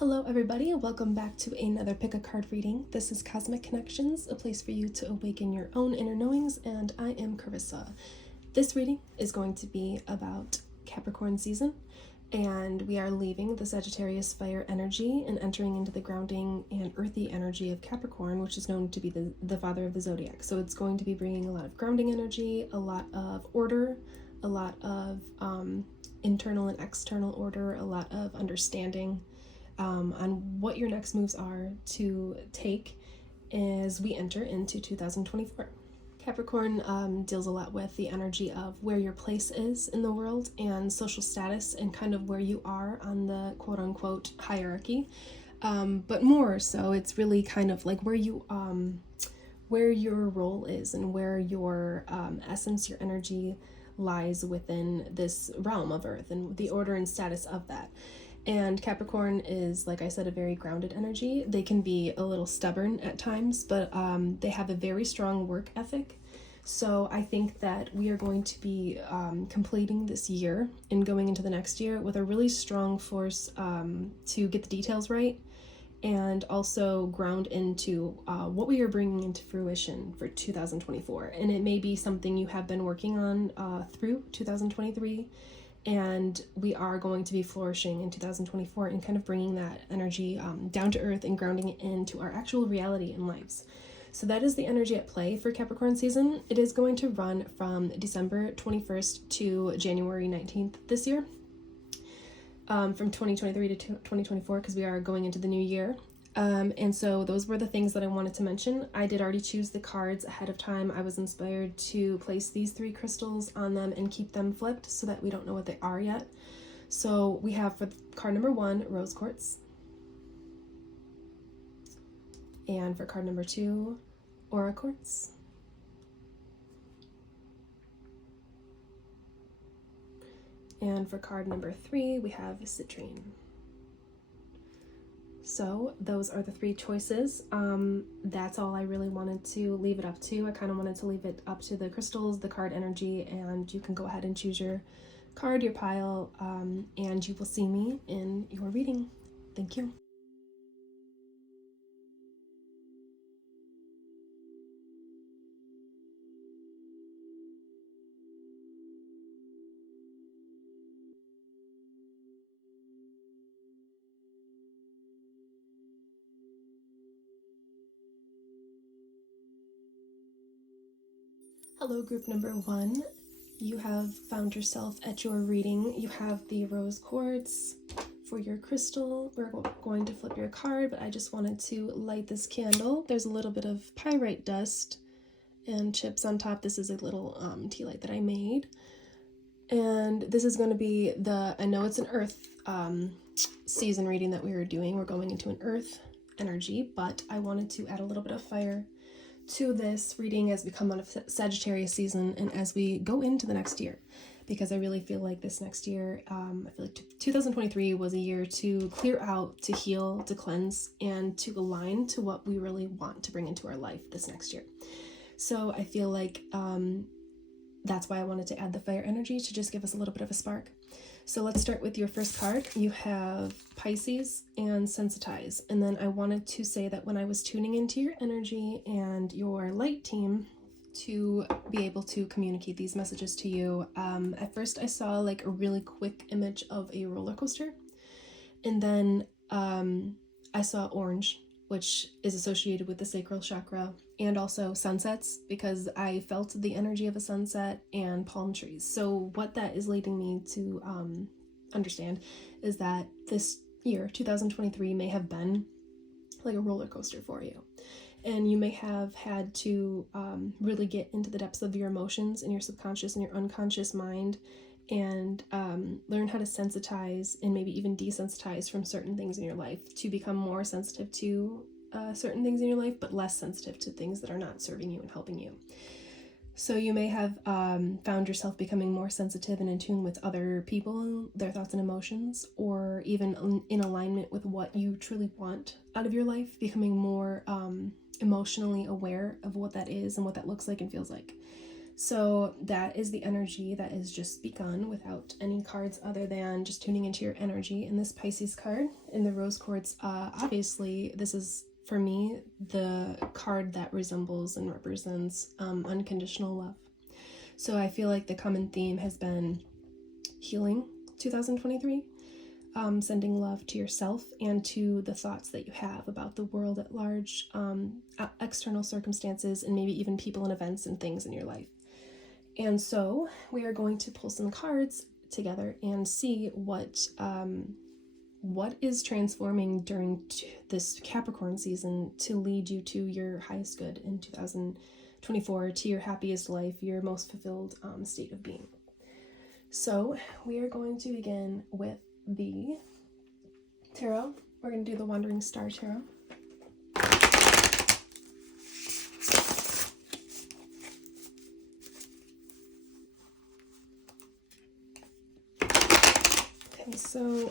Hello everybody, welcome back to another pick a card reading. This is Cosmic Connections, a place for you to awaken your own inner knowings, and I am Carissa. This reading is going to be about Capricorn season, and we are leaving the Sagittarius fire energy and entering into the grounding and earthy energy of Capricorn, which is known to be the father of the zodiac. So it's going to be bringing a lot of grounding energy, a lot of order, a lot of internal and external order, a lot of understanding on what your next moves are to take as we enter into 2024. Capricorn deals a lot with the energy of where your place is in the world and social status and kind of where you are on the quote-unquote hierarchy. But more so, it's really kind of like where your role is and where your essence, your energy lies within this realm of Earth and the order and status of that. And Capricorn is, like I said, a very grounded energy. They can be a little stubborn at times, but they have a very strong work ethic. So I think that we are going to be completing this year and going into the next year with a really strong force to get the details right and also ground into what we are bringing into fruition for 2024. And it may be something you have been working on through 2023. And we are going to be flourishing in 2024 and kind of bringing that energy down to earth and grounding it into our actual reality and lives. So that is the energy at play for Capricorn season. It is going to run from December 21st to January 19th this year, from 2023 to 2024, because we are going into the new year. And so those were the things that I wanted to mention. I did already choose the cards ahead of time. I was inspired to place these three crystals on them and keep them flipped so that we don't know what they are yet. So we have for card number 1, rose quartz. And for card number 2, aura quartz. And for card number 3, we have citrine. So those are the 3 choices. That's all I really wanted to leave it up to. I kind of wanted to leave it up to the crystals, the card energy, and you can go ahead and choose your card, your pile, and you will see me in your reading. Thank you. Hello, group number 1. You have found yourself at your reading. You have the rose quartz for your crystal. We're going to flip your card, but I just wanted to light this candle. There's a little bit of pyrite dust and chips on top. This is a little tea light that I made. And this is going to be I know it's an earth season reading that we were doing. We're going into an earth energy, but I wanted to add a little bit of fire to this reading as we come out of Sagittarius season and as we go into the next year, because I really feel like this next year, I feel like 2023 was a year to clear out, to heal, to cleanse, and to align to what we really want to bring into our life this next year. So I feel like that's why I wanted to add the fire energy to just give us a little bit of a spark. So let's start with your first card. You have Pisces and Sensitize. And then I wanted to say that when I was tuning into your energy and your light team to be able to communicate these messages to you, at first I saw like a really quick image of a roller coaster. And then I saw orange, which is associated with the sacral chakra, and also sunsets, because I felt the energy of a sunset, and palm trees. So what that is leading me to understand is that this year, 2023, may have been like a roller coaster for you. And you may have had to really get into the depths of your emotions and your subconscious and your unconscious mind and learn how to sensitize and maybe even desensitize from certain things in your life to become more sensitive to certain things in your life, but less sensitive to things that are not serving you and helping you. So you may have found yourself becoming more sensitive and in tune with other people, their thoughts and emotions, or even in alignment with what you truly want out of your life, becoming more emotionally aware of what that is and what that looks like and feels like. So that is the energy that is just begun without any cards other than just tuning into your energy. In this Pisces card, in the rose quartz, obviously this is, for me, the card that resembles and represents unconditional love. So I feel like the common theme has been healing 2023, sending love to yourself and to the thoughts that you have about the world at large, external circumstances, and maybe even people and events and things in your life. And so we are going to pull some cards together and see what is transforming during this Capricorn season to lead you to your highest good in 2024, to your happiest life, your most fulfilled state of being. So we are going to begin with the tarot. We're going to do the Wandering Star Tarot. Okay, so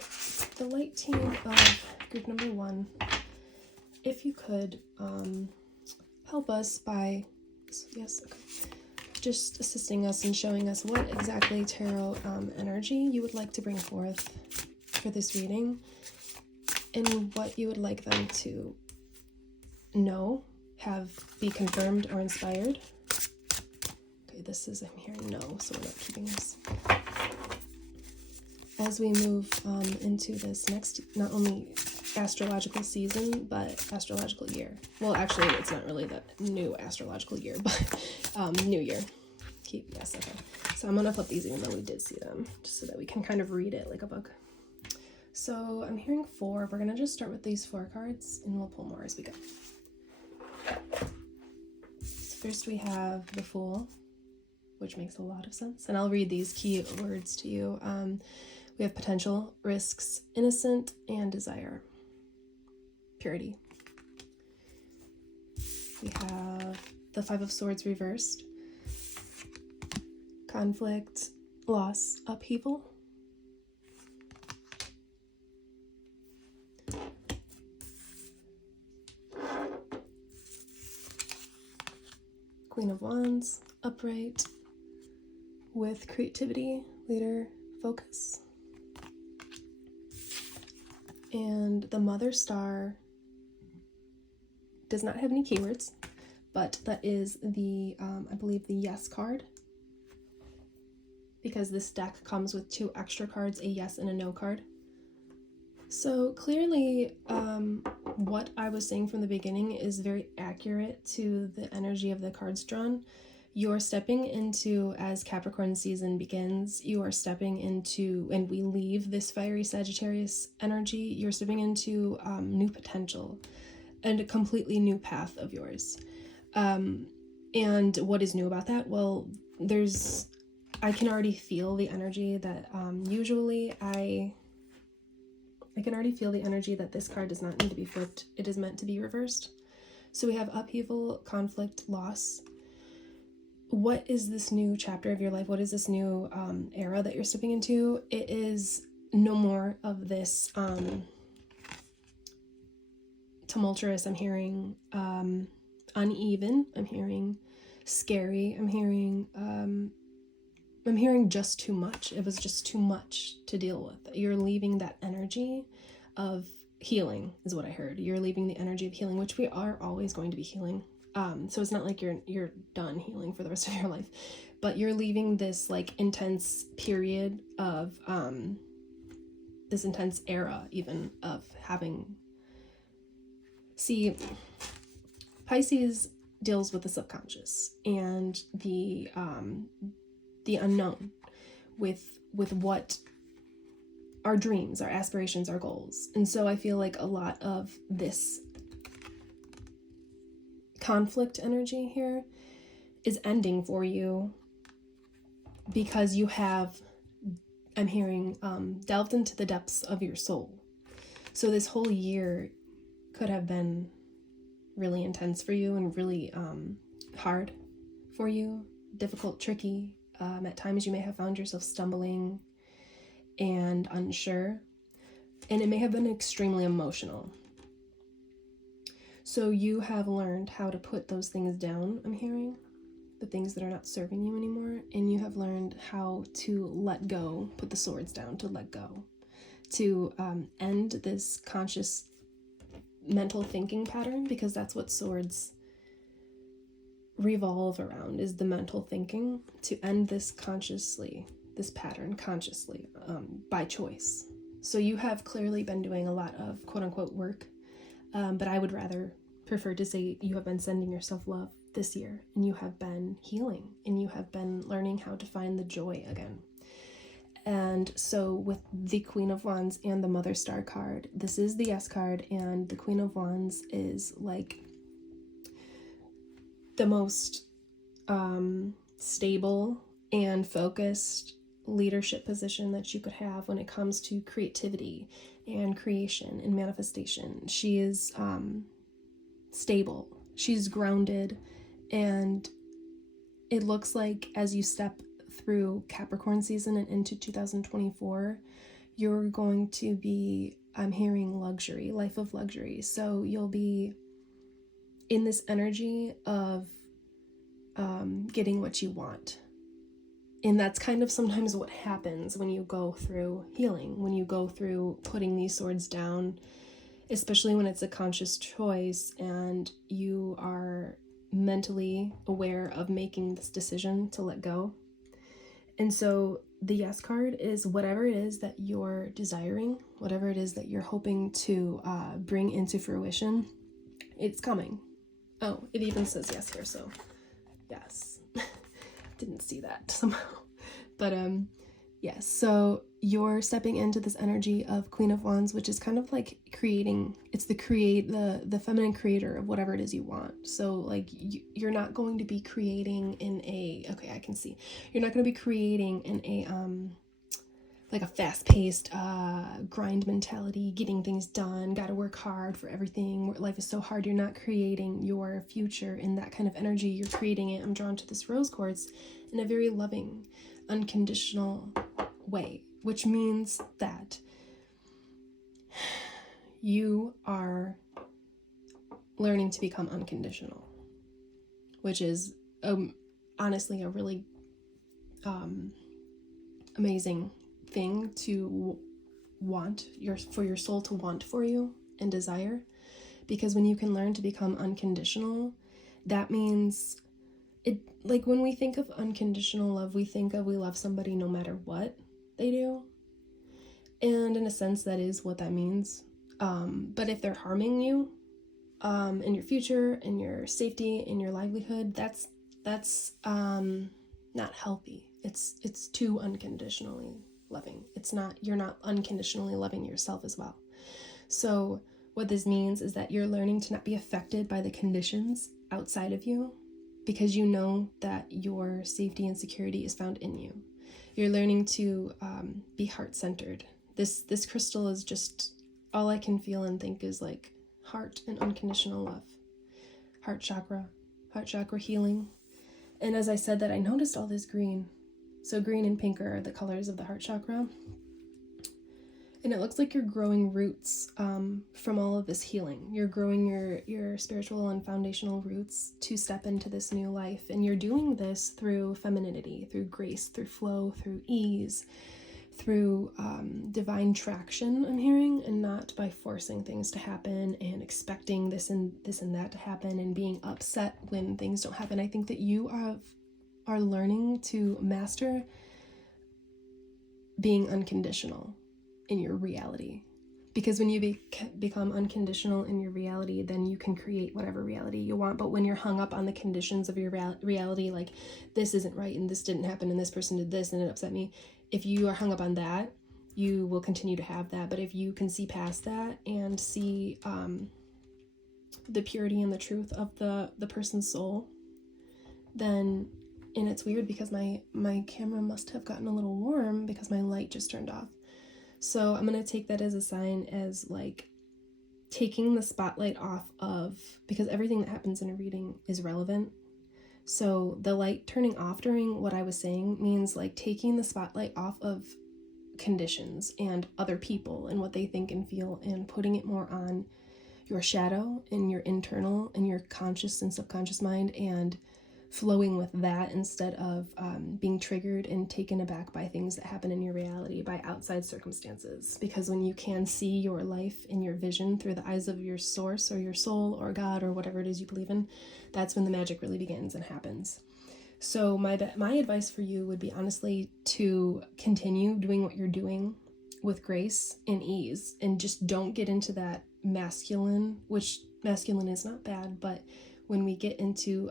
the light team of group number 1, if you could help us by, yes, okay, just assisting us and showing us what exactly tarot energy you would like to bring forth for this reading, and what you would like them to know, be confirmed or inspired. Okay, this is, I'm hearing no, so we're not keeping this. As we move into this next, not only astrological season, but astrological year. Well, actually, it's not really the new astrological year, but new year. Yes, okay. So I'm going to flip these even though we did see them, just so that we can kind of read it like a book. So I'm hearing 4. We're going to just start with these 4 cards, and we'll pull more as we go. So first we have the Fool, which makes a lot of sense. And I'll read these key words to you. We have potential, risks, innocent, and desire. Purity. We have the 5 of Swords reversed. Conflict, loss, upheaval. Queen of Wands, upright, with creativity, leader, focus. And the Mother Star does not have any keywords, but that is the, I believe, the Yes card, because this deck comes with 2 extra cards, a Yes and a No card. So clearly, what I was saying from the beginning is very accurate to the energy of the cards drawn. You're stepping into, as Capricorn season begins, you are stepping into, and we leave this fiery Sagittarius energy, you're stepping into new potential and a completely new path of yours. And what is new about that? Well, I can already feel the energy that usually I can already feel the energy that this card does not need to be flipped. It is meant to be reversed. So we have upheaval, conflict, loss. What is this new chapter of your life? What is this new era that you're stepping into? It is no more of this tumultuous, I'm hearing uneven, I'm hearing scary, I'm hearing just too much. It was just too much to deal with. You're leaving that energy of healing is what I heard. You're leaving the energy of healing, which we are always going to be healing. So it's not like you're done healing for the rest of your life, but you're leaving this like intense period of this intense era even of having. See, Pisces deals with the subconscious and the unknown, with what our dreams, our aspirations, our goals. And so I feel like a lot of this conflict energy here is ending for you because you have, I'm hearing, delved into the depths of your soul. So this whole year could have been really intense for you and really hard for you, difficult, tricky. At times you may have found yourself stumbling and unsure, and it may have been extremely emotional. So you have learned how to put those things down, I'm hearing, the things that are not serving you anymore, and you have learned how to let go, put the swords down, to let go, to end this conscious mental thinking pattern, because that's what swords revolve around, is the mental thinking, to end this consciously, this pattern consciously, by choice. So you have clearly been doing a lot of quote-unquote work, but I would rather prefer to say you have been sending yourself love this year, and you have been healing, and you have been learning how to find the joy again. And so with the Queen of Wands and the Mother Star card, this is the S card, and the Queen of Wands is like the most stable and focused leadership position that you could have when it comes to creativity and creation and manifestation. She is stable, she's grounded, and it looks like as you step through Capricorn season and into 2024, you're going to be, I'm hearing luxury, life of luxury. So you'll be in this energy of getting what you want. And that's kind of sometimes what happens when you go through healing, when you go through putting these swords down, especially when it's a conscious choice and you are mentally aware of making this decision to let go. And so the Yes card is whatever it is that you're desiring, whatever it is that you're hoping to bring into fruition, it's coming. Oh, it even says yes here, so yes. Didn't see that somehow. But yes, so you're stepping into this energy of Queen of Wands, which is kind of like creating, it's the feminine creator of whatever it is you want. So like you're not going to be creating in a, okay, I can see, you're not going to be creating in a like a fast-paced grind mentality, getting things done, gotta work hard for everything, life is so hard. You're not creating your future in that kind of energy. You're creating it, I'm drawn to this rose quartz, in a very loving, unconditional way, which means that you are learning to become unconditional, which is honestly a really amazing thing to want, for your soul to want for you and desire. Because when you can learn to become unconditional, that means it, like when we think of unconditional love, we think of we love somebody no matter what they do, and in a sense that is what that means. But if they're harming you in your future, in your safety, in your livelihood, that's not healthy. It's too unconditionally loving. It's not, you're not unconditionally loving yourself as well. So what this means is that you're learning to not be affected by the conditions outside of you, because you know that your safety and security is found in you. You're learning to be heart-centered. This crystal is just, all I can feel and think is like heart and unconditional love. Heart chakra healing. And as I said that, I noticed all this green. So green and pink are the colors of the heart chakra. And it looks like you're growing roots from all of this healing. You're growing your spiritual and foundational roots to step into this new life. And you're doing this through femininity, through grace, through flow, through ease, through divine traction, I'm hearing, and not by forcing things to happen and expecting this and that to happen and being upset when things don't happen. I think that you are learning to master being unconditional in your reality. Because when you become unconditional in your reality, then you can create whatever reality you want. But when you're hung up on the conditions of your reality, like this isn't right and this didn't happen and this person did this and it upset me, if you are hung up on that, you will continue to have that. But if you can see past that and see the purity and the truth of the person's soul, then, and it's weird because my camera must have gotten a little warm because my light just turned off. So I'm going to take that as a sign, as like taking the spotlight off of, because everything that happens in a reading is relevant. So the light turning off during what I was saying means like taking the spotlight off of conditions and other people and what they think and feel, and putting it more on your shadow and your internal and your conscious and subconscious mind, and flowing with that instead of being triggered and taken aback by things that happen in your reality, by outside circumstances. Because when you can see your life and your vision through the eyes of your source or your soul or God or whatever it is you believe in, that's when the magic really begins and happens. So my advice for you would be honestly to continue doing what you're doing with grace and ease, and just don't get into that masculine, which masculine is not bad, but when we get into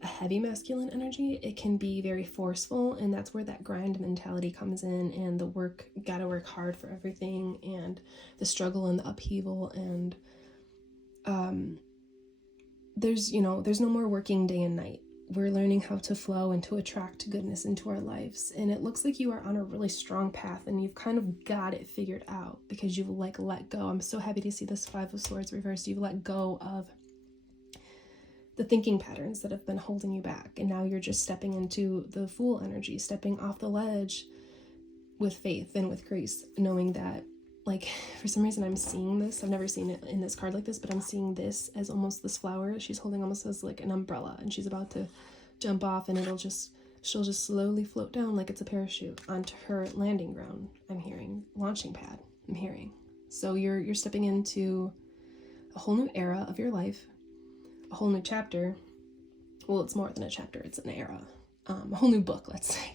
a heavy masculine energy, it can be very forceful, and that's where that grind mentality comes in, and the gotta work hard for everything, and the struggle and the upheaval, and there's no more working day and night. We're learning how to flow and to attract goodness into our lives, and it looks like you are on a really strong path, and you've kind of got it figured out because you've let go. I'm so happy to see this 5 of Swords reversed. You've let go of the thinking patterns that have been holding you back, and now you're just stepping into the Fool energy, stepping off the ledge with faith and with grace, knowing that, for some reason I'm seeing this, I've never seen it in this card like this, but I'm seeing this as almost this flower she's holding almost as like an umbrella, and she's about to jump off, and she'll just slowly float down like it's a parachute onto her landing ground. I'm hearing launching pad. I'm hearing. So you're stepping into a whole new era of your life, a whole new chapter. Well, it's more than a chapter, it's an era. A whole new book, let's say,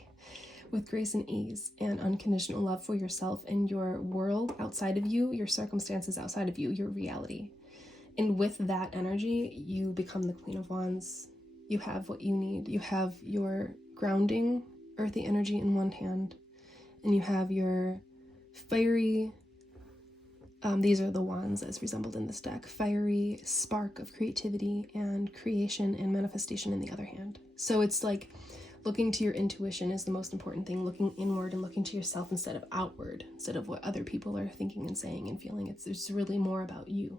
with grace and ease and unconditional love for yourself and your world outside of you, your circumstances outside of you, your reality. And with that energy, you become the Queen of Wands. You have what you need. You have your grounding, earthy energy in one hand, and you have your fiery, these are the wands as resembled in this deck, fiery spark of creativity and creation and manifestation in the other hand. So it's like looking to your intuition is the most important thing, looking inward and looking to yourself instead of outward, instead of what other people are thinking and saying and feeling. It's really more about you.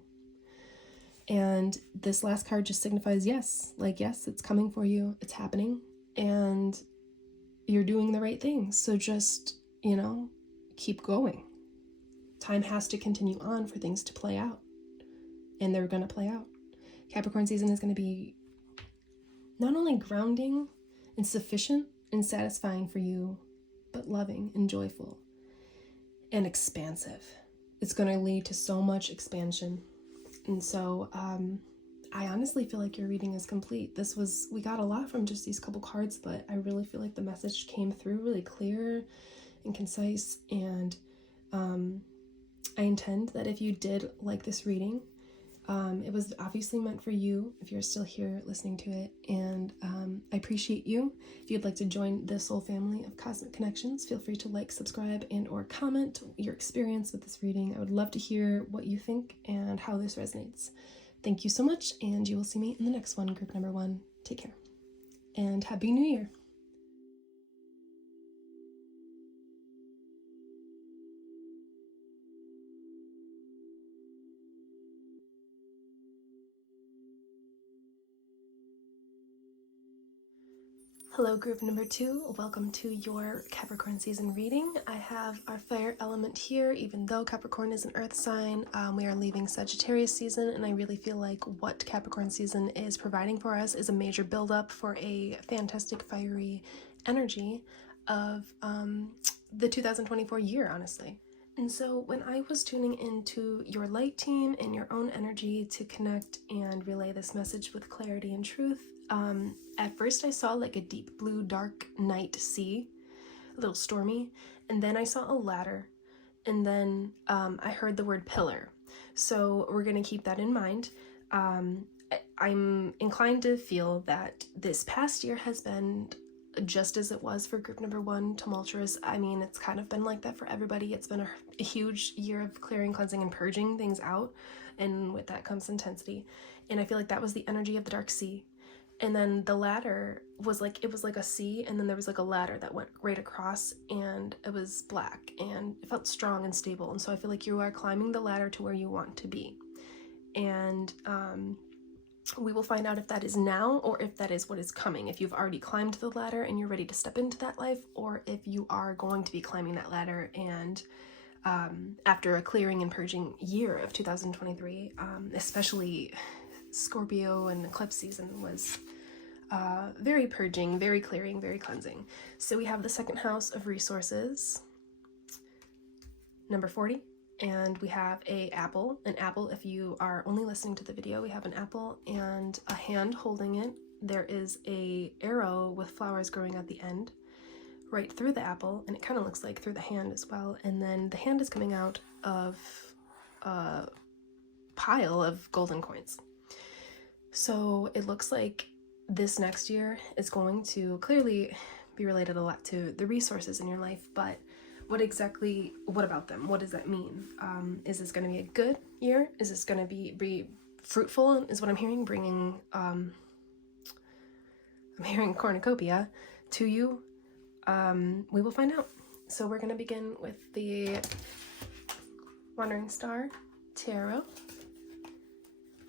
And this last card just signifies yes, it's coming for you, it's happening, and you're doing the right thing. So just, keep going. Time has to continue on for things to play out, and they're going to play out. Capricorn season is going to be not only grounding and sufficient and satisfying for you, but loving and joyful and expansive. It's going to lead to so much expansion. And so I honestly feel like your reading is complete. We got a lot from just these couple cards, but I really feel like the message came through really clear and concise. And I intend that if you did like this reading, it was obviously meant for you if you're still here listening to it, and I appreciate you. If you'd like to join the soul family of Cosmic Connections, feel free to like, subscribe, and or comment your experience with this reading. I would love to hear what you think and how this resonates. Thank you so much, and you will see me in the next one, group number 1. Take care, and Happy New Year! Hello, group number 2. Welcome to your Capricorn season reading. I have our fire element here. Even though Capricorn is an earth sign, we are leaving Sagittarius season, and I really feel like what Capricorn season is providing for us is a major buildup for a fantastic fiery energy of the 2024 year, honestly. And so when I was tuning into your light team and your own energy to connect and relay this message with clarity and truth, at first I saw like a deep blue dark night sea, a little stormy, and then I saw a ladder, and then I heard the word pillar. So we're going to keep that in mind. I'm inclined to feel that this past year has been just as it was for group number 1, tumultuous. I mean, it's kind of been like that for everybody. It's been a huge year of clearing, cleansing, and purging things out, and with that comes intensity. And I feel like that was the energy of the dark sea. And then the ladder was like a sea, and then there was like a ladder that went right across, and it was black, and it felt strong and stable. And so I feel like you are climbing the ladder to where you want to be. And we will find out if that is now or if that is what is coming. If you've already climbed the ladder and you're ready to step into that life, or if you are going to be climbing that ladder. And after a clearing and purging year of 2023, especially Scorpio and eclipse season was very purging, very clearing, very cleansing. So we have the second house of resources, number 40, and we have an apple. An apple, if you are only listening to the video, we have an apple and a hand holding it. There is a arrow with flowers growing at the end, right through the apple, and it kind of looks like through the hand as well. And then the hand is coming out of a pile of golden coins. So it looks like this next year is going to clearly be related a lot to the resources in your life, but what about them? What does that mean? Is this going to be a good year? Is this going to be fruitful, is what I'm hearing, bringing, I'm hearing cornucopia to you? We will find out. So we're going to begin with the Wandering Star Tarot.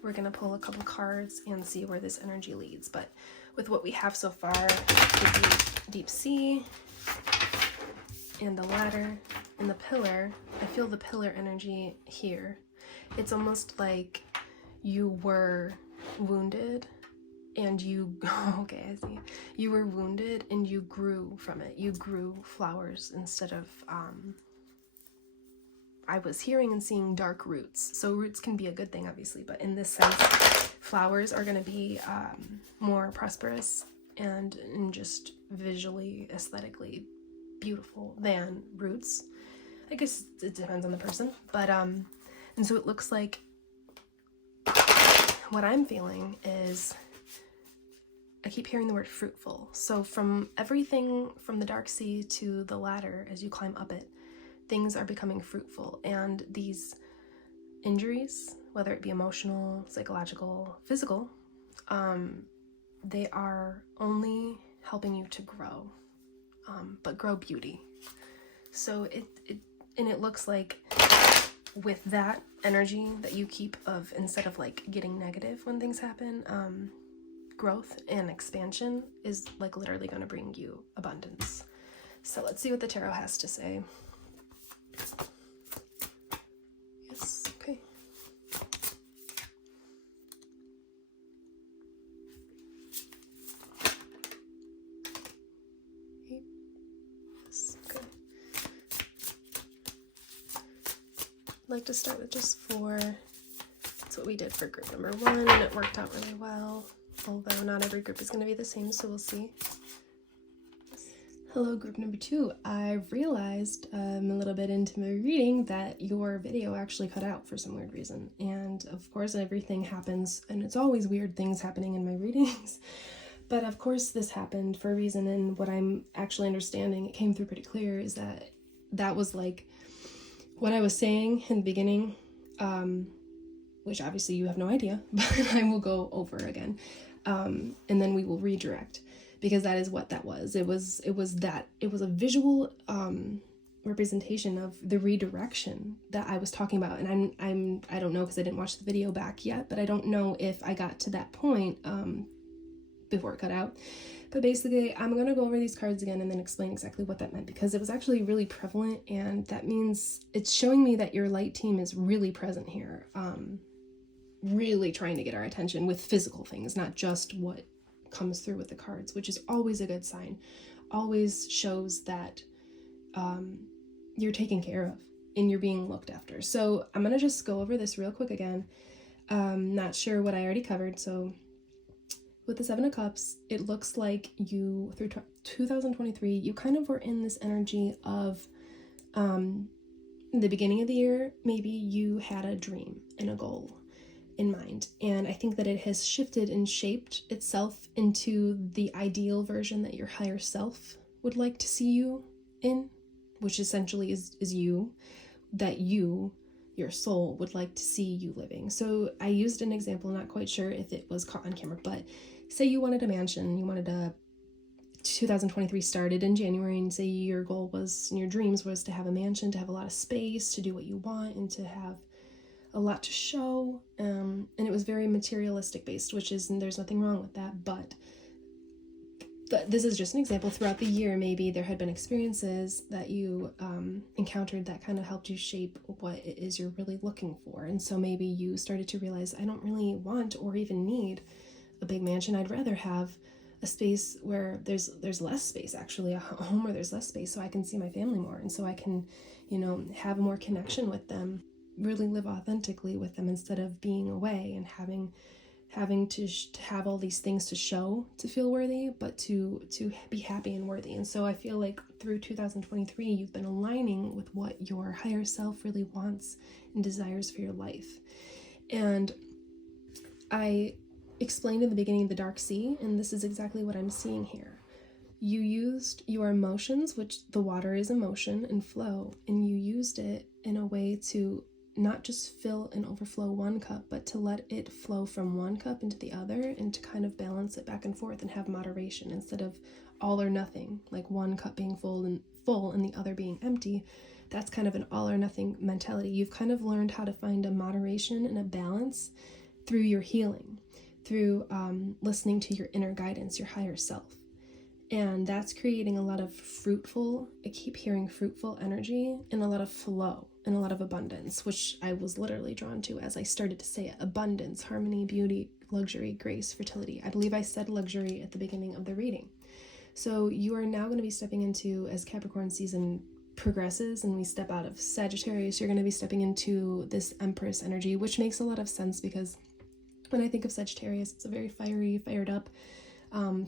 We're going to pull a couple cards and see where this energy leads. But with what we have so far, the deep sea and the ladder and the pillar, I feel the pillar energy here. It's almost like you were wounded and you, okay, I see. You were wounded and you grew from it. You grew flowers instead of, I was hearing and seeing dark roots. So roots can be a good thing, obviously, but in this sense, flowers are going to be more prosperous and just visually, aesthetically beautiful than roots. I guess it depends on the person, but and so it looks like what I'm feeling is, I keep hearing the word fruitful. So from everything from the dark sea to the ladder, as you climb up it, things are becoming fruitful, and these injuries, whether it be emotional, psychological, physical, they are only helping you to grow, but grow beauty. So it looks like with that energy that you keep of, instead of like getting negative when things happen, growth and expansion is like literally going to bring you abundance. So let's see what the tarot has to say. Yes, okay. Yes, okay. I'd like to start with just 4. That's what we did for group number 1, and it worked out really well. Although not every group is going to be the same, so we'll see. Hello, group number 2. I realized a little bit into my reading that your video actually cut out for some weird reason. And of course, everything happens, and it's always weird things happening in my readings. But of course, this happened for a reason, and what I'm actually understanding, it came through pretty clear, is that that was like what I was saying in the beginning, which obviously you have no idea, but I will go over again. And then we will redirect, because that is what that was. It was a visual representation of the redirection that I was talking about. And I don't know, because I didn't watch the video back yet, but I don't know if I got to that point before it cut out. But basically, I'm going to go over these cards again and then explain exactly what that meant, because it was actually really prevalent, and that means it's showing me that your light team is really present here. Really trying to get our attention with physical things, not just what comes through with the cards, which is always a good sign. Always shows that you're taken care of and you're being looked after. So I'm gonna just go over this real quick again. Not sure what I already covered. So with the 7 of Cups, it looks like you, through 2023, you kind of were in this energy of the beginning of the year, maybe you had a dream and a goal in mind, and I think that it has shifted and shaped itself into the ideal version that your higher self would like to see you in, which essentially is you, that you, your soul, would like to see you living. So I used an example, not quite sure if it was caught on camera, but say you wanted a mansion, you wanted 2023 started in January, and say your goal was, and your dreams was to have a mansion, to have a lot of space, to do what you want, and to have a lot to show, and it was very materialistic based, which is, and there's nothing wrong with that, but this is just an example. Throughout the year, maybe there had been experiences that you encountered that kind of helped you shape what it is you're really looking for, and so maybe you started to realize, I don't really want or even need a big mansion. I'd rather have a space where there's less space, actually, a home where there's less space, so I can see my family more, and so I can, you know, have more connection with them, really live authentically with them instead of being away and having to have all these things to show to feel worthy, but to be happy and worthy. And so I feel like through 2023 you've been aligning with what your higher self really wants and desires for your life. And I explained in the beginning the dark sea, and this is exactly what I'm seeing here. You used your emotions, which the water is emotion and flow, and you used it in a way to not just fill and overflow one cup, but to let it flow from one cup into the other, and to kind of balance it back and forth and have moderation instead of all or nothing, like one cup being full and the other being empty. That's kind of an all or nothing mentality. You've kind of learned how to find a moderation and a balance through your healing, through listening to your inner guidance, your higher self. And that's creating a lot of fruitful, I keep hearing fruitful energy, and a lot of flow and a lot of abundance, which I was literally drawn to as I started to say it. Abundance, harmony, beauty, luxury, grace, fertility. I believe I said luxury at the beginning of the reading. So you are now going to be stepping into, as Capricorn season progresses and we step out of Sagittarius, you're going to be stepping into this Empress energy, which makes a lot of sense because when I think of Sagittarius, it's a very fiery, fired up,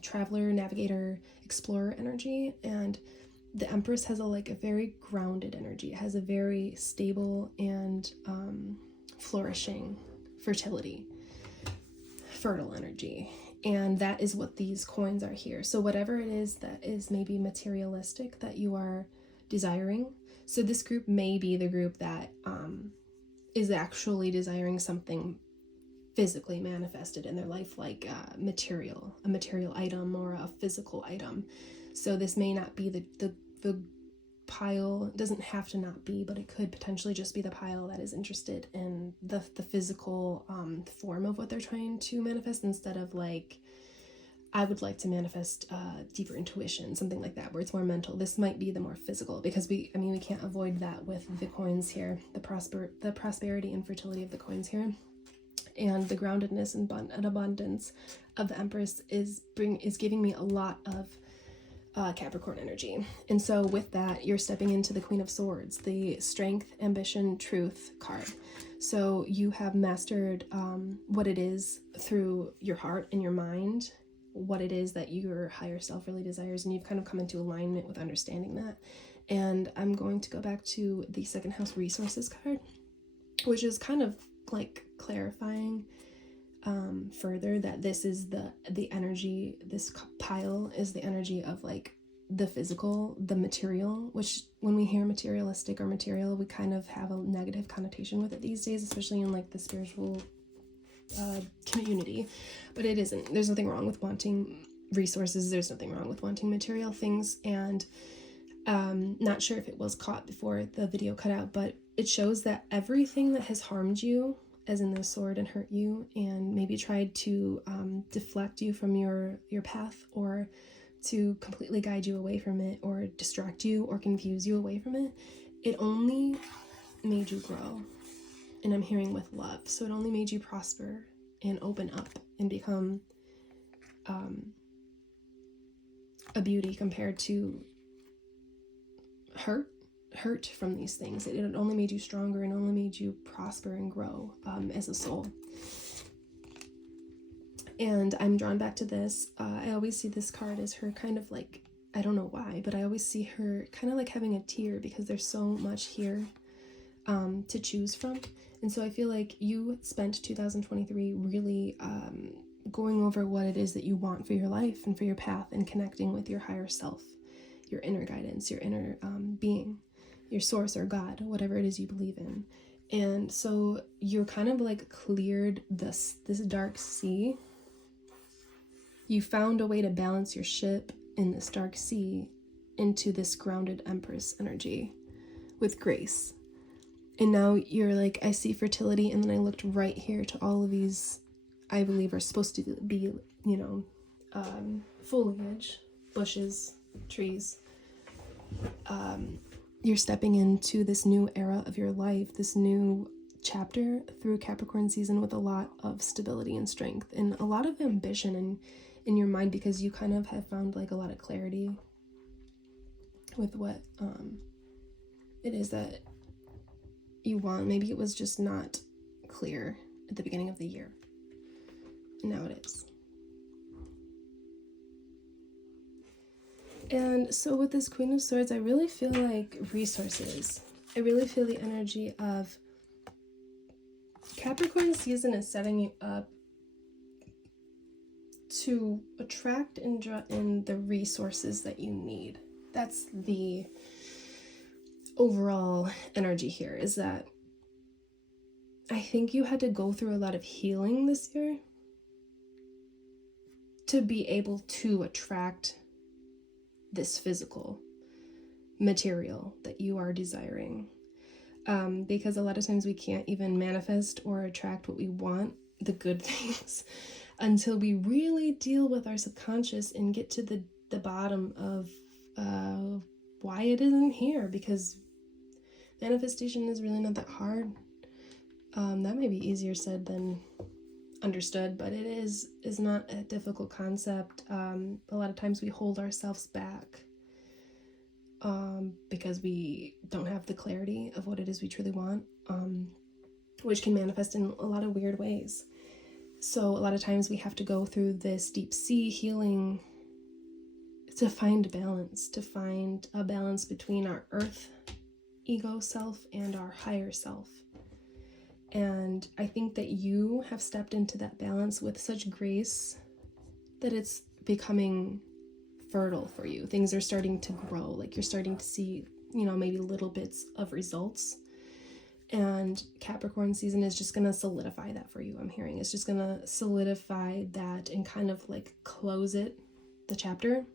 traveler, navigator, explorer energy, and the Empress has a very grounded energy. It has a very stable and flourishing fertility, fertile energy, and that is what these coins are here. So whatever it is that is maybe materialistic that you are desiring, so this group may be the group that is actually desiring something physically manifested in their life, like a material item or a physical item. So this may not be the pile. It doesn't have to not be, but it could potentially just be the pile that is interested in the physical form of what they're trying to manifest, instead of like, I would like to manifest deeper intuition, something like that, where it's more mental. This might be the more physical, because we can't avoid that with the coins here, the prosperity and fertility of the coins here. And the groundedness and abundance of the Empress is giving me a lot of Capricorn energy. And so with that, you're stepping into the Queen of Swords, the strength, ambition, truth card. So you have mastered what it is through your heart and your mind, what it is that your higher self really desires, and you've kind of come into alignment with understanding that. And I'm going to go back to the second house resources card, which is kind of like clarifying further that this is the energy, this pile is the energy of like the physical, the material, which when we hear materialistic or material, we kind of have a negative connotation with it these days, especially in like the spiritual community. But it isn't. There's nothing wrong with wanting resources. There's nothing wrong with wanting material things. And not sure if it was caught before the video cut out, but it shows that everything that has harmed you, as in the sword, and hurt you and maybe tried to deflect you from your path, or to completely guide you away from it, or distract you or confuse you away from it, it only made you grow. And I'm hearing with love. So it only made you prosper and open up and become a beauty compared to hurt from these things. It only made you stronger and only made you prosper and grow as a soul. And I'm drawn back to this. I always see this card as her kind of like, I don't know why, but I always see her kind of like having a tear, because there's so much here to choose from. And so I feel like you spent 2023 really going over what it is that you want for your life and for your path, and connecting with your higher self, your inner guidance, your inner being, your source or God, whatever it is you believe in. And so you're kind of like cleared this dark sea. You found a way to balance your ship in this dark sea into this grounded Empress energy with grace. And now you're like, I see fertility, and then I looked right here to all of these, I believe are supposed to be, foliage, bushes, trees. You're stepping into this new era of your life, this new chapter through Capricorn season, with a lot of stability and strength and a lot of ambition in your mind, because you kind of have found like a lot of clarity with what it is that you want. Maybe it was just not clear at the beginning of the year, and now it is. And so with this Queen of Swords, I really feel like resources. I really feel the energy of Capricorn season is setting you up to attract and draw in the resources that you need. That's the overall energy here, is that I think you had to go through a lot of healing this year to be able to attract this physical material that you are desiring. Because a lot of times we can't even manifest or attract what we want, the good things, until we really deal with our subconscious and get to the bottom of why it isn't here, because manifestation is really not that hard. That may be easier said than understood, but it is not a difficult concept. A lot of times we hold ourselves back because we don't have the clarity of what it is we truly want, which can manifest in a lot of weird ways. So a lot of times we have to go through this deep sea healing to find balance, to find a balance between our earth ego self and our higher self. And I think that you have stepped into that balance with such grace that it's becoming fertile for you. Things are starting to grow, like you're starting to see, maybe little bits of results. And Capricorn season is just going to solidify that for you, I'm hearing. It's just going to solidify that and kind of like close the chapter,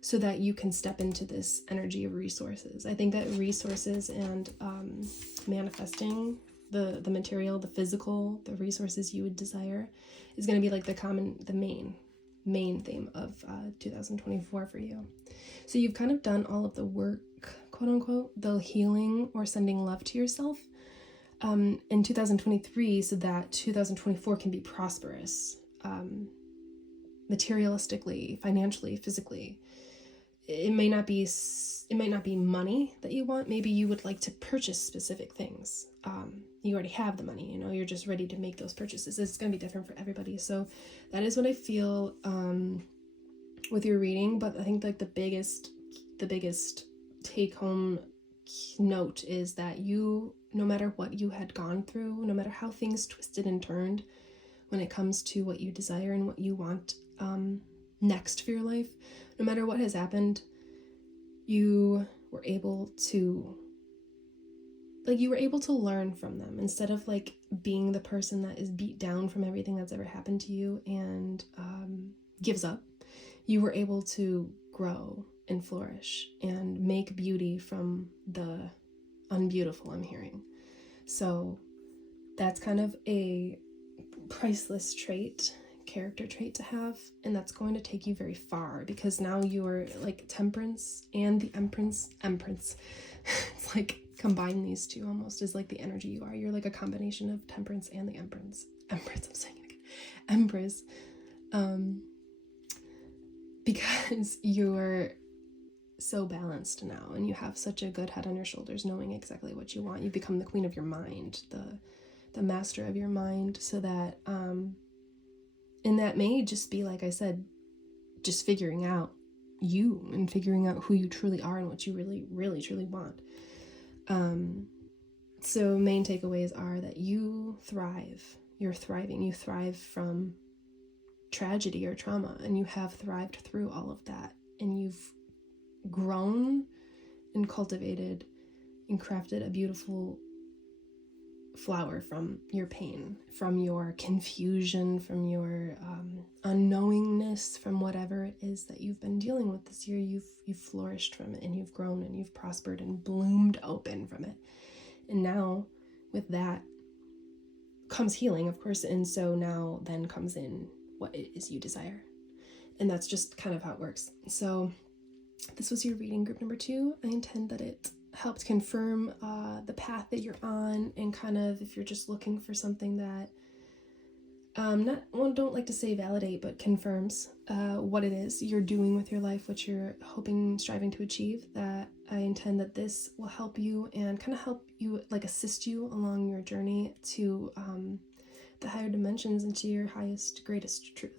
so that you can step into this energy of resources. I think that resources and manifesting the material, the physical, the resources you would desire is going to be like the main theme of 2024 for you. So you've kind of done all of the work, quote unquote, the healing or sending love to yourself in 2023, so that 2024 can be prosperous, materialistically, financially, physically. It may not be money that you want. Maybe you would like to purchase specific things. You already have the money, you're just ready to make those purchases. It's going to be different for everybody. So that is what I feel with your reading. But I think like the biggest take home note is that you, no matter what you had gone through, no matter how things twisted and turned when it comes to what you desire and what you want next for your life, no matter what has happened, you were able to learn from them, instead of like being the person that is beat down from everything that's ever happened to you and gives up. You were able to grow and flourish and make beauty from the unbeautiful, I'm hearing. So that's kind of a priceless character trait to have, and that's going to take you very far, because now you're like Temperance and the Empress. It's like combine these two almost is like the energy you are. You're like a combination of Temperance and the Empress. I'm saying it again. Empress. Because you're so balanced now, and you have such a good head on your shoulders, knowing exactly what you want. You become the queen of your mind, the master of your mind, so that and that may just be, like I said, just figuring out you and figuring out who you truly are and what you really, really, truly want. So main takeaways are that you thrive. You're thriving. You thrive from tragedy or trauma, and you have thrived through all of that. And you've grown and cultivated and crafted a beautiful flower from your pain, from your confusion, from your unknowingness, from whatever it is that you've been dealing with this year. You've flourished from it, and you've grown and you've prospered and bloomed open from it. And now with that comes healing, of course, and so now then comes in what it is you desire. And that's just kind of how it works. So this was your reading group number 2. I intend that it helped confirm the path that you're on, and kind of if you're just looking for something that don't like to say validate, but confirms what it is you're doing with your life, what you're hoping, striving to achieve. That I intend that this will help you and kind of help you, like assist you along your journey to the higher dimensions and to your highest, greatest truth.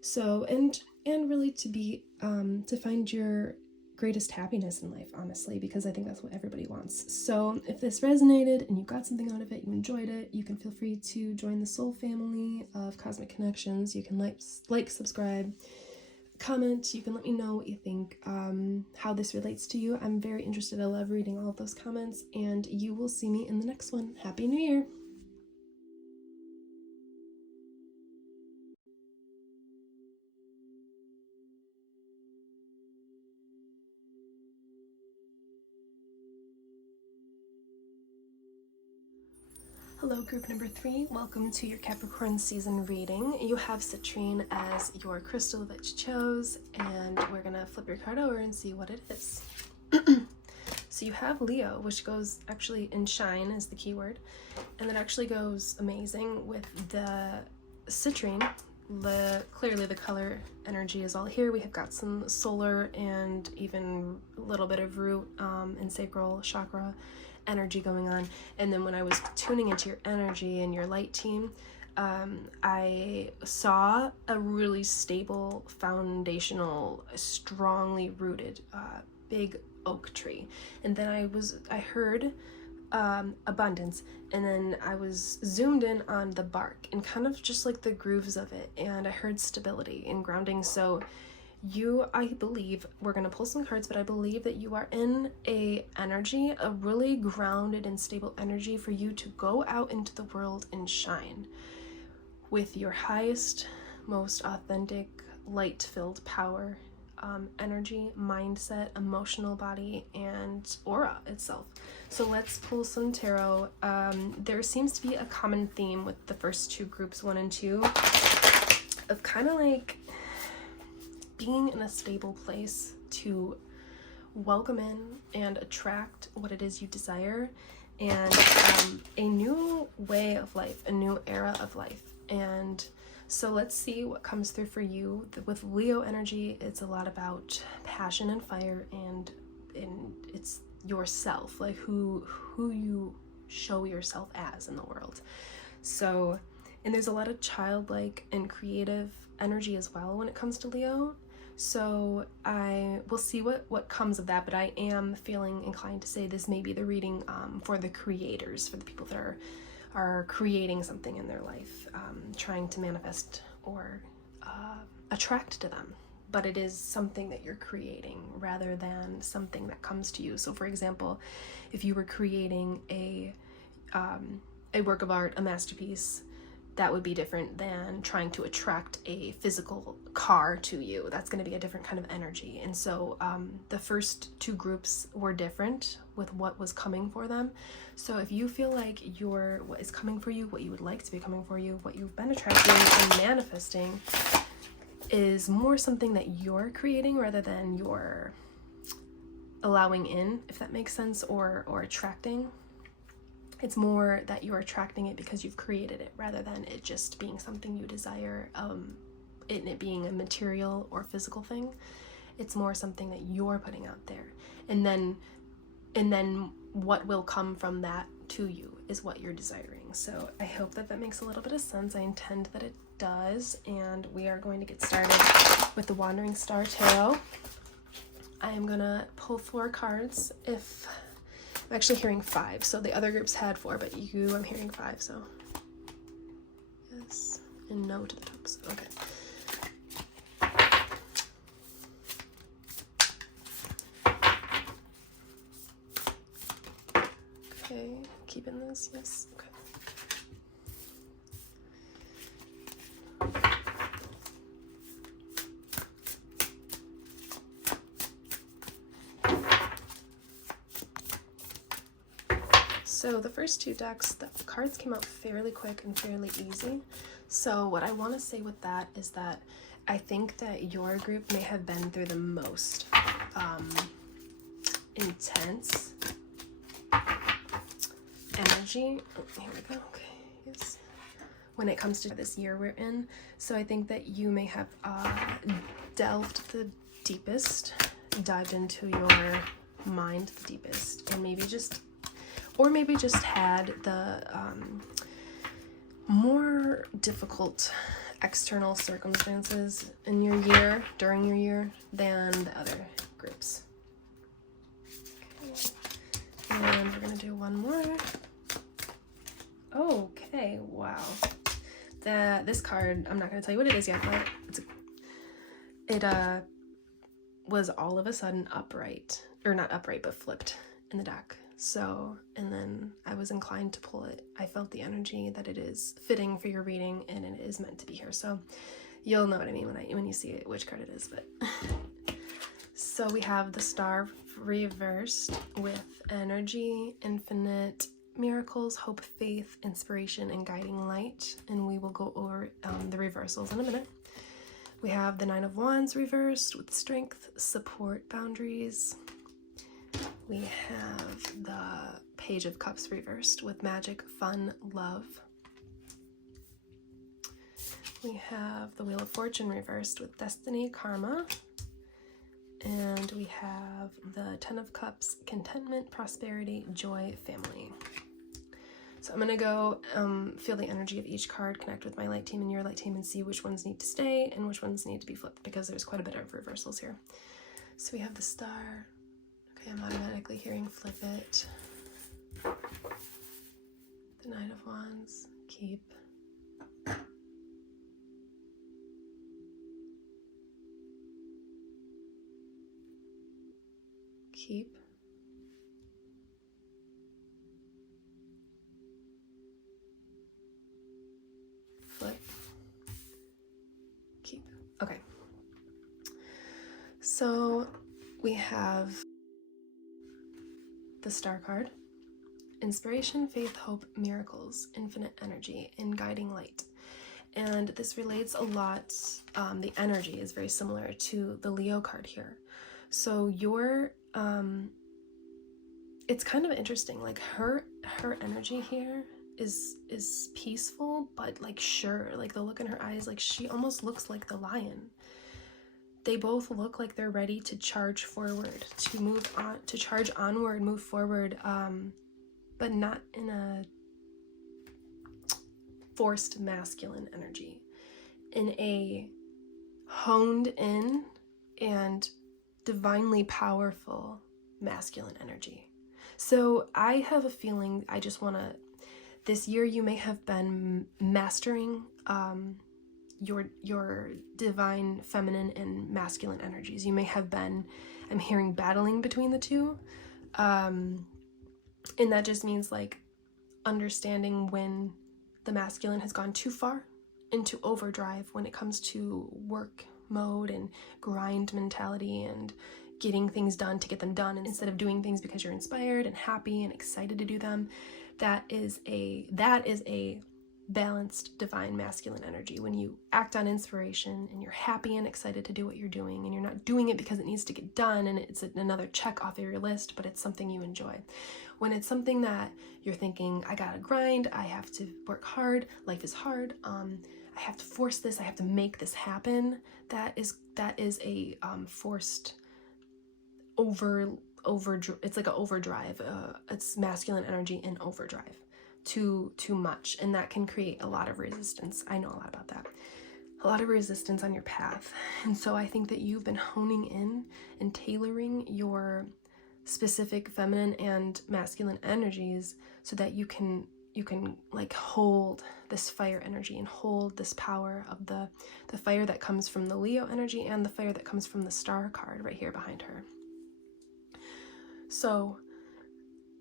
So, and really to be, to find your greatest happiness in life, honestly, because I think that's what everybody wants. So if this resonated and you got something out of it, you enjoyed it, you can feel free to join the soul family of Cosmic Connections. You can like, subscribe, comment. You can let me know what you think, how this relates to you. I'm very interested. I love reading all of those comments, and you will see me in the next one. Happy New Year! Hello, group number 3. Welcome to your Capricorn season reading. You have citrine as your crystal that you chose, and we're gonna flip your card over and see what it is. So you have Leo, which goes actually in shine is the keyword, and that actually goes amazing with the citrine. Clearly the color energy is all here. We have got some solar and even a little bit of root and sacral chakra energy going on. And then when I was tuning into your energy and your light team, I saw a really stable, foundational, strongly rooted big oak tree. And then I heard abundance, and then I was zoomed in on the bark and kind of just like the grooves of it, and I heard stability and grounding. So I believe, we're going to pull some cards, but I believe that you are in a really grounded and stable energy for you to go out into the world and shine with your highest, most authentic, light-filled power, energy, mindset, emotional body, and aura itself. So let's pull some tarot. There seems to be a common theme with the first two groups, 1 and 2, of kind of like being in a stable place to welcome in and attract what it is you desire, and a new way of life, a new era of life. And so let's see what comes through for you. With Leo energy, it's a lot about passion and fire, and it's yourself, like who you show yourself as in the world. So, and there's a lot of childlike and creative energy as well when it comes to Leo. So I will see what comes of that, but I am feeling inclined to say this may be the reading for the creators, for the people that are creating something in their life, trying to manifest or attract to them. But it is something that you're creating rather than something that comes to you. So for example, if you were creating a work of art, a masterpiece, that would be different than trying to attract a physical car to you. That's going to be a different kind of energy. And so the first two groups were different with what was coming for them. So if you feel like what is coming for you, what you would like to be coming for you, what you've been attracting and manifesting is more something that you're creating rather than you're allowing in, if that makes sense, or attracting. It's more that you're attracting it because you've created it rather than it just being something you desire, it being a material or physical thing. It's more something that you're putting out there. And then what will come from that to you is what you're desiring. So I hope that makes a little bit of sense. I intend that it does. And we are going to get started with the Wandering Star Tarot. I am going to pull 4 cards. I'm actually hearing 5, so the other groups had 4, but I'm hearing 5, so yes and no to the tops. Okay. Okay, keeping this, yes, okay. So the first 2 decks, the cards came out fairly quick and fairly easy. So what I want to say with that is that I think that your group may have been through the most intense energy. Oh, here we go. Okay, yes. when it comes to this year we're in. So I think that you may have delved the deepest, dived into your mind the deepest, and maybe just had the more difficult external circumstances in your year, during your year, than the other groups. Okay. And we're gonna do one more. Okay, wow. This card, I'm not gonna tell you what it is yet, but it was all of a sudden upright, or not upright, but flipped in the deck. So, and then I was inclined to pull it. I felt the energy that it is fitting for your reading, and it is meant to be here. So you'll know what I mean when you see it, which card it is. But so we have the Star reversed with energy, infinite, miracles, hope, faith, inspiration, and guiding light. And we will go over the reversals in a minute. We have the Nine of Wands reversed with strength, support, boundaries. We have the Page of Cups reversed with magic, fun, love. We have the Wheel of Fortune reversed with destiny, karma. And we have the Ten of Cups, contentment, prosperity, joy, family. So I'm going to go feel the energy of each card, connect with my light team and your light team, and see which ones need to stay and which ones need to be flipped, because there's quite a bit of reversals here. So we have the Star. Okay, I'm automatically hearing flip it. The Knight of Wands, keep. Keep. Flip. Keep. Okay. So we have the Star card. Inspiration, faith, hope, miracles, infinite energy, and guiding light. And this relates a lot, the energy is very similar to the Leo card here. So your, it's kind of interesting, like her energy here is peaceful, but like sure, like the look in her eyes, like she almost looks like the lion. They both look like they're ready to charge forward, to move on, to charge onward, move forward, but not in a forced masculine energy, in a honed in and divinely powerful masculine energy. So I have a feeling, I just want to, this year you may have been mastering your divine feminine and masculine energies. You may have been, I'm hearing, battling between the two. And that just means like understanding when the masculine has gone too far into overdrive when it comes to work mode and grind mentality and getting things done to get them done, and instead of doing things because you're inspired and happy and excited to do them. That is a balanced divine masculine energy, when you act on inspiration and you're happy and excited to do what you're doing, and you're not doing it because it needs to get done and it's another check off of your list, but it's something you enjoy. When it's something that you're thinking, I gotta grind, I have to work hard, life is hard, I have to force this, I have to make this happen, that is a forced it's like an overdrive. It's masculine energy in overdrive, too much, and that can create a lot of resistance. I know a lot about that. A lot of resistance on your path. And so I think that you've been honing in and tailoring your specific feminine and masculine energies so that you can like hold this fire energy and hold this power of the fire that comes from the Leo energy and the fire that comes from the Star card right here behind her. So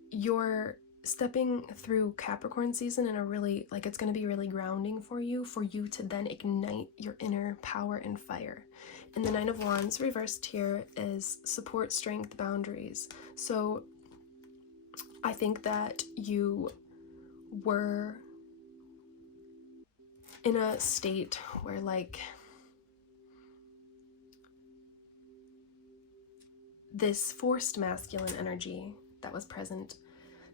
you're stepping through Capricorn season in a really, like, it's going to be really grounding for you to then ignite your inner power and fire. And the Nine of Wands reversed here is support, strength, boundaries. So I think that you were in a state where like this forced masculine energy that was present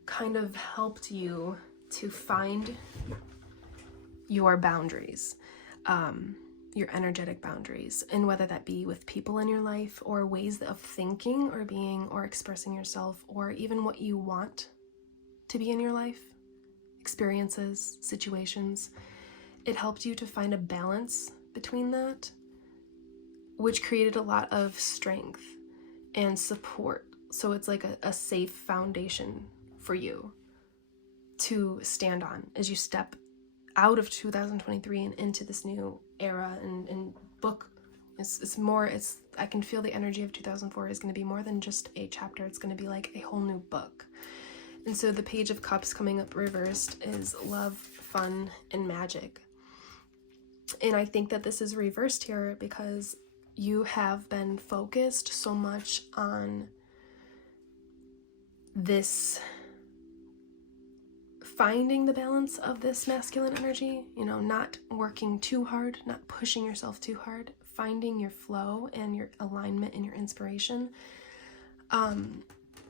kind of helped you to find your boundaries, your energetic boundaries, and whether that be with people in your life or ways of thinking or being or expressing yourself, or even what you want to be in your life, experiences, situations. It helped you to find a balance between that, which created a lot of strength and support. So it's like a safe foundation for you to stand on as you step out of 2023 and into this new era and book. I can feel the energy of 2004 is going to be more than just a chapter. It's going to be like a whole new book. And so the Page of Cups coming up reversed is love, fun, and magic. And I think that this is reversed here because you have been focused so much on this, finding the balance of this masculine energy, not working too hard, not pushing yourself too hard, finding your flow and your alignment and your inspiration.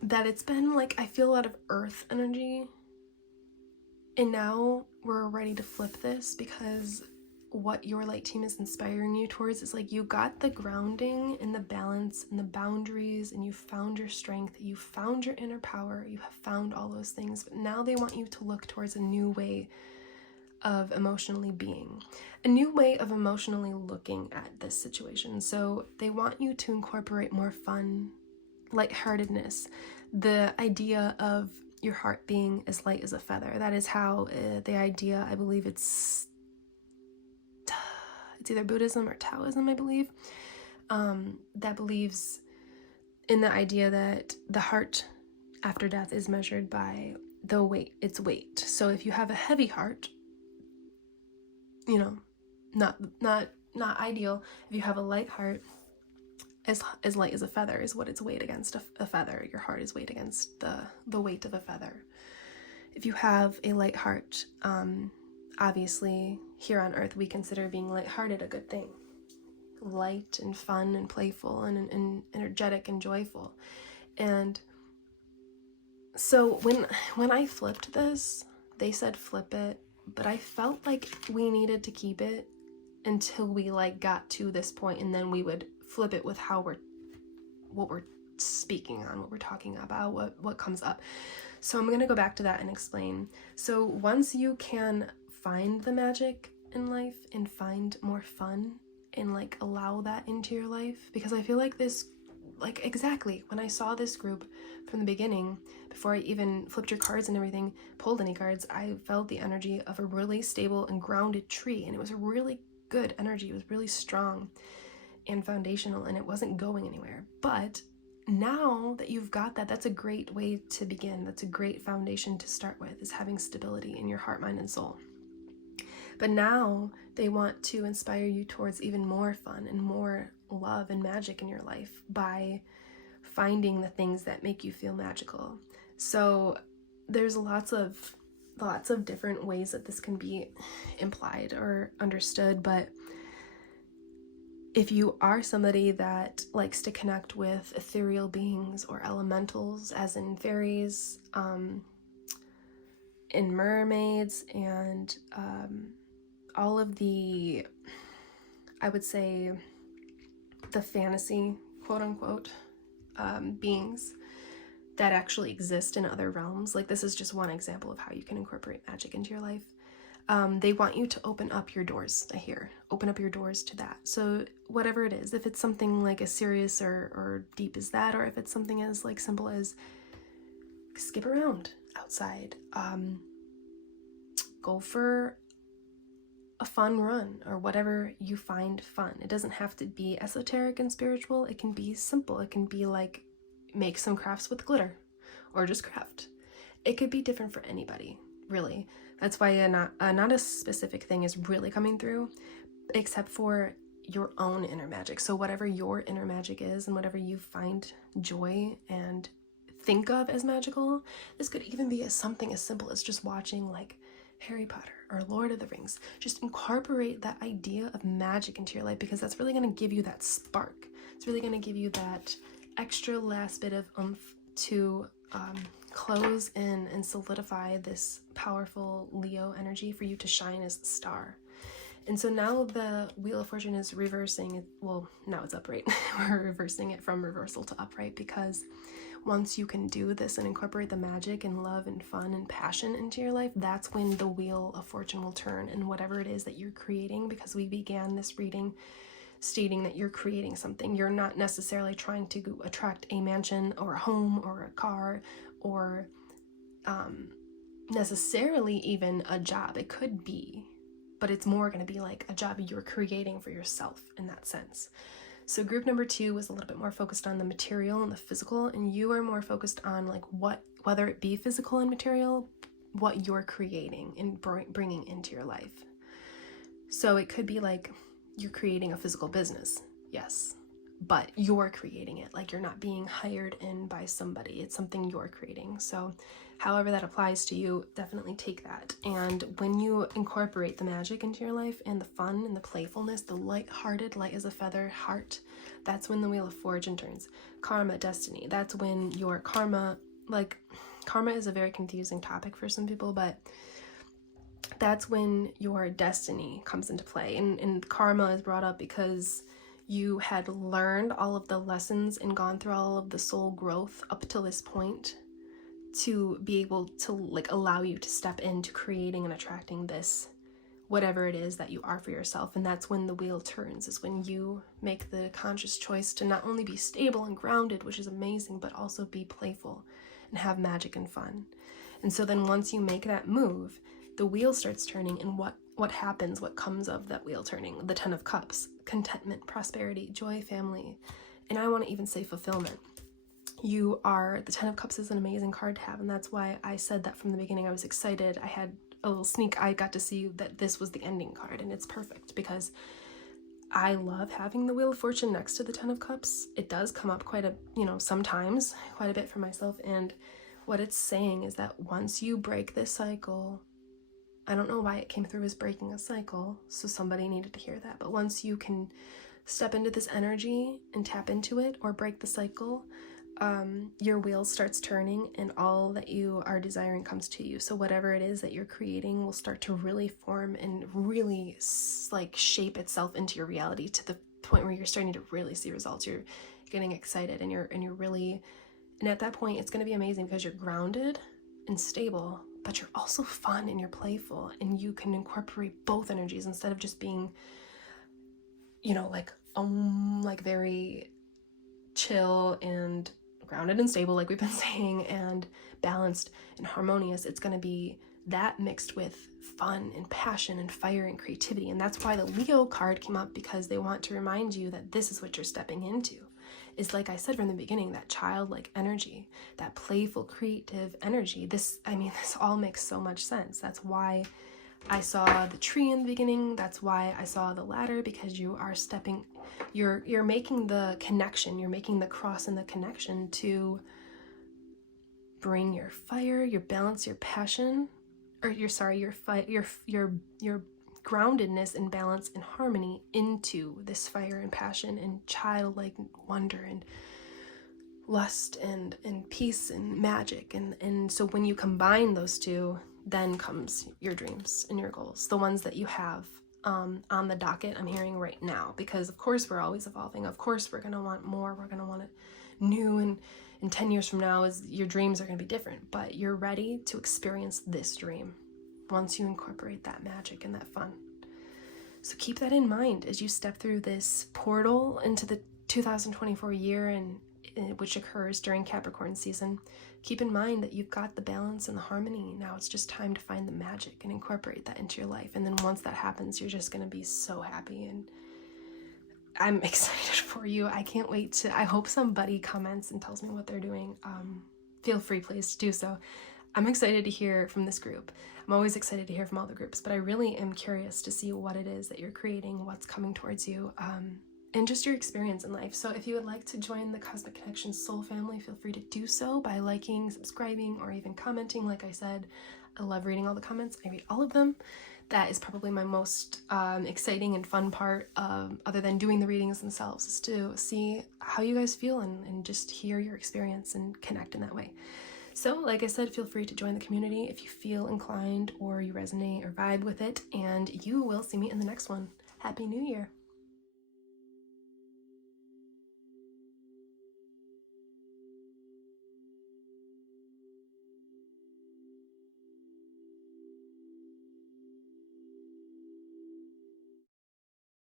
That it's been like, I feel a lot of earth energy. And now we're ready to flip this, because what your light team is inspiring you towards is like, you got the grounding and the balance and the boundaries, and you found your strength, you found your inner power, you have found all those things. But now they want you to look towards a new way of emotionally being, a new way of emotionally looking at this situation. So they want you to incorporate more fun, lightheartedness, the idea of your heart being as light as a feather. That is how the idea, I believe it's either Buddhism or Taoism, I believe, that believes in the idea that the heart after death is measured by its weight. So if you have a heavy heart, not ideal. If you have a light heart, as light as a feather is what it's weighed against. A feather, your heart is weighed against the weight of a feather. If you have a light heart, obviously here on earth we consider being lighthearted a good thing, light and fun and playful and energetic and joyful. And so when I flipped this, they said flip it, but I felt like we needed to keep it until we got to this point, and then we would flip it with what we're speaking on, what we're talking about, what comes up. So I'm going to go back to that and explain. So once you can find the magic in life and find more fun and allow that into your life, because I feel like this, exactly when I saw this group from the beginning, before I even flipped your cards and everything, pulled any cards, I felt the energy of a really stable and grounded tree, and it was a really good energy. It was really strong and foundational, and it wasn't going anywhere. But now that you've got that, that's a great way to begin. That's a great foundation to start with, is having stability in your heart, mind, and soul. But now they want to inspire you towards even more fun and more love and magic in your life by finding the things that make you feel magical. So there's lots of different ways that this can be implied or understood, but if you are somebody that likes to connect with ethereal beings or elementals, as in fairies, and mermaids, and all of the, I would say, the fantasy, quote unquote, beings that actually exist in other realms, this is just one example of how you can incorporate magic into your life. They want you to open up your doors, I hear. Open up your doors to that. So whatever it is, if it's something as serious or deep as that, or if it's something as simple as skip around outside, go for a fun run, or whatever you find fun. It doesn't have to be esoteric and spiritual. It can be simple. It can be make some crafts with glitter, or just craft. It could be different for anybody, really. That's why not a specific thing is really coming through, except for your own inner magic. So whatever your inner magic is, and whatever you find joy and think of as magical, this could even be something as simple as just watching Harry Potter or Lord of the Rings. Just incorporate that idea of magic into your life, because that's really going to give you that spark. It's really going to give you that extra last bit of oomph to close in and solidify this powerful Leo energy for you to shine as the star. And so now the Wheel of Fortune is reversing. Well, now it's upright. We're reversing it from reversal to upright, because once you can do this and incorporate the magic and love and fun and passion into your life, that's when the Wheel of Fortune will turn, and whatever it is that you're creating, because we began this reading stating that you're creating something. You're not necessarily trying to attract a mansion or a home or a car or necessarily even a job. It could be, but it's more going to be like a job you're creating for yourself in that sense. So group number 2 was a little bit more focused on the material and the physical, and you are more focused on like what, whether it be physical and material, what you're creating and bringing into your life. So it could be like you're creating a physical business, yes, but you're creating it. Like, you're not being hired in by somebody. It's something you're creating. So however that applies to you, definitely take that. And when you incorporate the magic into your life and the fun and the playfulness, the light-hearted, light as a feather heart, that's when the Wheel of Fortune turns. Karma, destiny, that's when your karma, like, karma is a very confusing topic for some people, but that's when your destiny comes into play. And karma is brought up because you had learned all of the lessons and gone through all of the soul growth up to this point to be able to like allow you to step into creating and attracting this, whatever it is that you are for yourself. And that's when the wheel turns, is when you make the conscious choice to not only be stable and grounded, which is amazing, but also be playful and have magic and fun. And so then once you make that move, the wheel starts turning, and what happens, what comes of that wheel turning? The 10 of Cups, contentment, prosperity, joy, family, and I want to even say fulfillment. You are, the 10 of Cups is an amazing card to have, and that's why I said that from the beginning. I was excited. I had a little sneak. I got to see that this was the ending card, and it's perfect because I love having the Wheel of Fortune next to the 10 of Cups. It does come up quite a, sometimes quite a bit for myself, and what it's saying is that once you break this cycle, I don't know why it came through as breaking a cycle, so somebody needed to hear that, but once you can step into this energy and tap into it or break the cycle, your wheel starts turning and all that you are desiring comes to you. So whatever it is that you're creating will start to really form and really like shape itself into your reality, to the point where you're starting to really see results. You're getting excited and you're really, and at that point it's going to be amazing because you're grounded and stable, but you're also fun and you're playful, and you can incorporate both energies instead of just being, like very chill and grounded and stable, like we've been saying, and balanced and harmonious. It's going to be that mixed with fun and passion and fire and creativity. And that's why the Leo card came up, because they want to remind you that this is what you're stepping into. Is, like I said from the beginning, that childlike energy, that playful, creative energy. This all makes so much sense. That's why I saw the tree in the beginning. That's why I saw the ladder, because you are stepping, you're making the connection, you're making the cross and the connection to bring your fire, your balance, your passion, or your groundedness and balance and harmony into this fire and passion and childlike wonder and lust and peace and magic. And so when you combine those two, then comes your dreams and your goals, the ones that you have on the docket, I'm hearing right now, because of course we're always evolving. Of course we're going to want more. We're going to want it new, and in 10 years from now, your dreams are going to be different, but you're ready to experience this dream once you incorporate that magic and that fun. So keep that in mind as you step through this portal into the 2024 year, and which occurs during Capricorn season. Keep in mind that you've got the balance and the harmony. Now it's just time to find the magic and incorporate that into your life. And then once that happens, you're just going to be so happy, and I'm excited for you. I can't wait to, I hope somebody comments and tells me what they're doing. Feel free, please, to do so. I'm excited to hear from this group. I'm always excited to hear from all the groups, but I really am curious to see what it is that you're creating, what's coming towards you, and just your experience in life. So if you would like to join the Cosmic Connection Soul family, feel free to do so by liking, subscribing, or even commenting. Like I said, I love reading all the comments. I read all of them. That is probably my most exciting and fun part, other than doing the readings themselves, is to see how you guys feel and just hear your experience and connect in that way. So, like I said, feel free to join the community if you feel inclined or you resonate or vibe with it, and you will see me in the next one. Happy New Year!